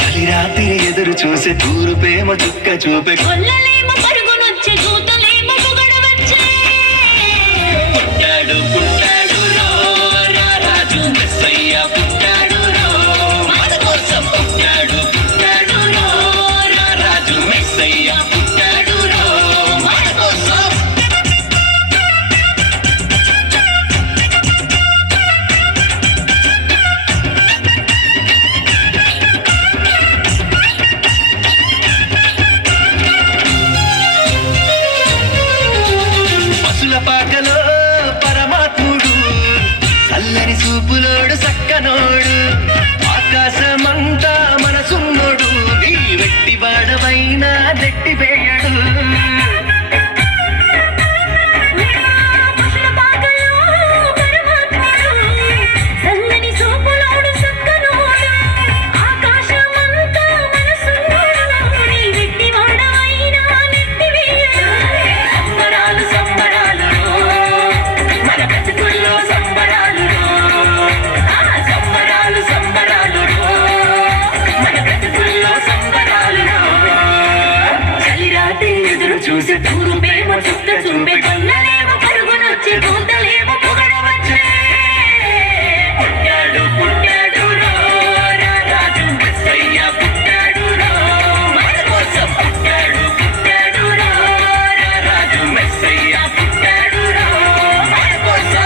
చలిరాత్రి ఎదురు చూసే తూరు ప్రేమ చుక్క చూపే కొల్లలేమో పరుగునొచ్చే దూతలేమో పొగడవచ్చే పుట్టాడు పుట్టాడు రో రారాజు మెస్సయ్య పుట్టాడు రో మన కోసం పుట్టాడు పుట్టాడు రో రారాజు మెస్సయ్య పుట్టాడు రో మన కోసం పాకలో పరమాత్ముడు చల్లని చూపులోడు సక్కనోడు ఆకాశమంతా మనసున్నోడు నీ వెట్టి వాడవైనా దెట్టి వేయడు పశుల పాకలో పరమాత్ముడు చల్లని చూపులోడు సక్కనోడు ఆకాశమంతా మనసున్నోడు నీ వెట్టి వాడవైనా నెట్టి వేయడు సంబరాలు సంబరాలు మన బ్రతుకుల్లో సంబరాలు సంబరాలు సంబరాలు మన బ్రతుకుల్లో సంబరాలు చలిరాత్రి ఎదురు చూసే తూరు ప్రేమ చుక్క చూపే కొల్లలేమో పరుగునొచ్చే దూతలేమో పొగడవచ్చే పుట్టాడు పుట్టాడు రో రారాజు మెస్సయ్య పుట్టాడు రో మన కోసం పుట్టాడు పుట్టాడు రో రారాజు మెస్సయ్య పుట్టాడు రో మన కోసం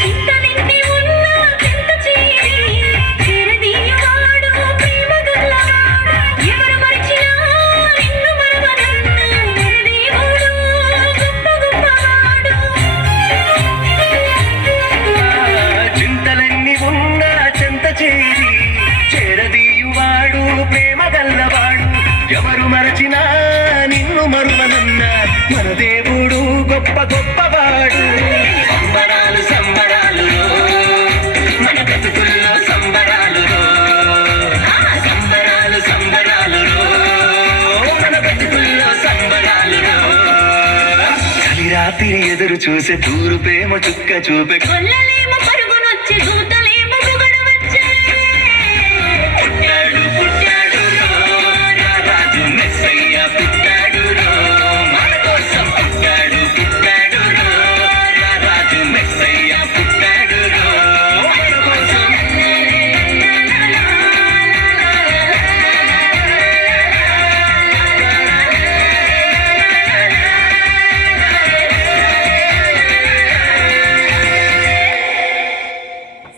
చింతలెన్ని ఉన్నా చెంత చేరి చెరదీయవాడు ప్రేమ గల్లవాడు ఎవరు మరిచినా నిన్ను మరవనన్న ఎరదీవుడు గొప్ప గొప్పవాడు చింతలన్నీ ఉన్నా చెంత చేరి చేరదీయువాడు ప్రేమ గల్లవాడు ఎవరు మరచినా నిన్ను మరువనున్న మన దేవుడు గొప్ప గొప్పవాడు సంబరాలు సంబరాలు మన బ్రతుకుల్లో సంబరాలు సంబరాలు సంబరాలు మన బ్రతుకుల్లో సంబరాలు చలిరాత్రి ఎదురు చూసే తూరు ప్రేమ చుక్క చూపే కొల్లలే